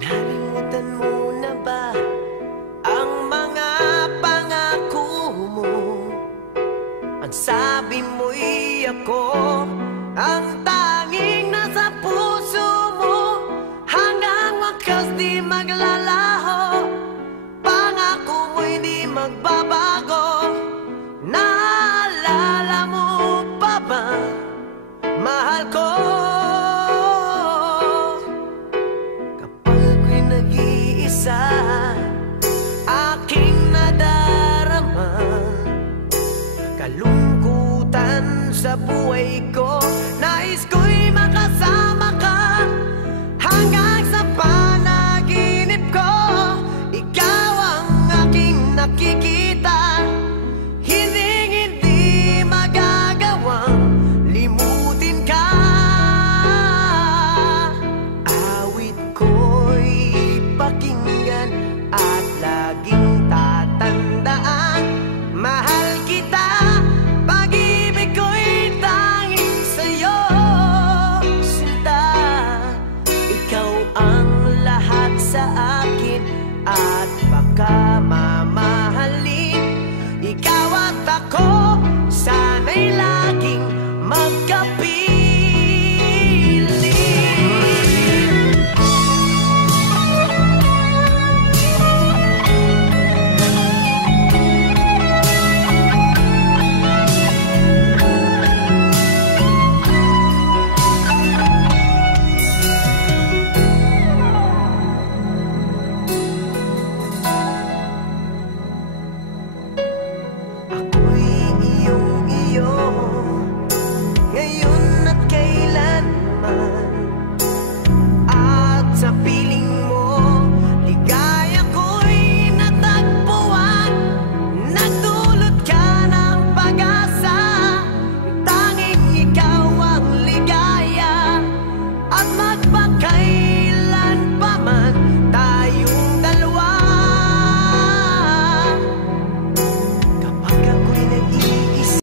Nalimutan mo na ba ang mga pangako mo? Ang sabi mo'y ako ang tanging nasa puso mo, hanggang wakas di maglalaho. Pangako mo'y di magbabago. Naalala mo pa ba, mahal ko? Kapag ko'y nag-iisa, aking nadarama kalungkutan sa buhay ko. Nais ko'y makasama ka hanggang sa panaginip ko. Ikaw ang aking nakikita, hindi magagawang limutin ka. Awit ko'y pakinggan at laging tatandaan, mahal kita. Pag-ibig ko'y tanging sa'yo, sinta. Ikaw ang lahat sa akin at baka mamahalin. Ikaw at ako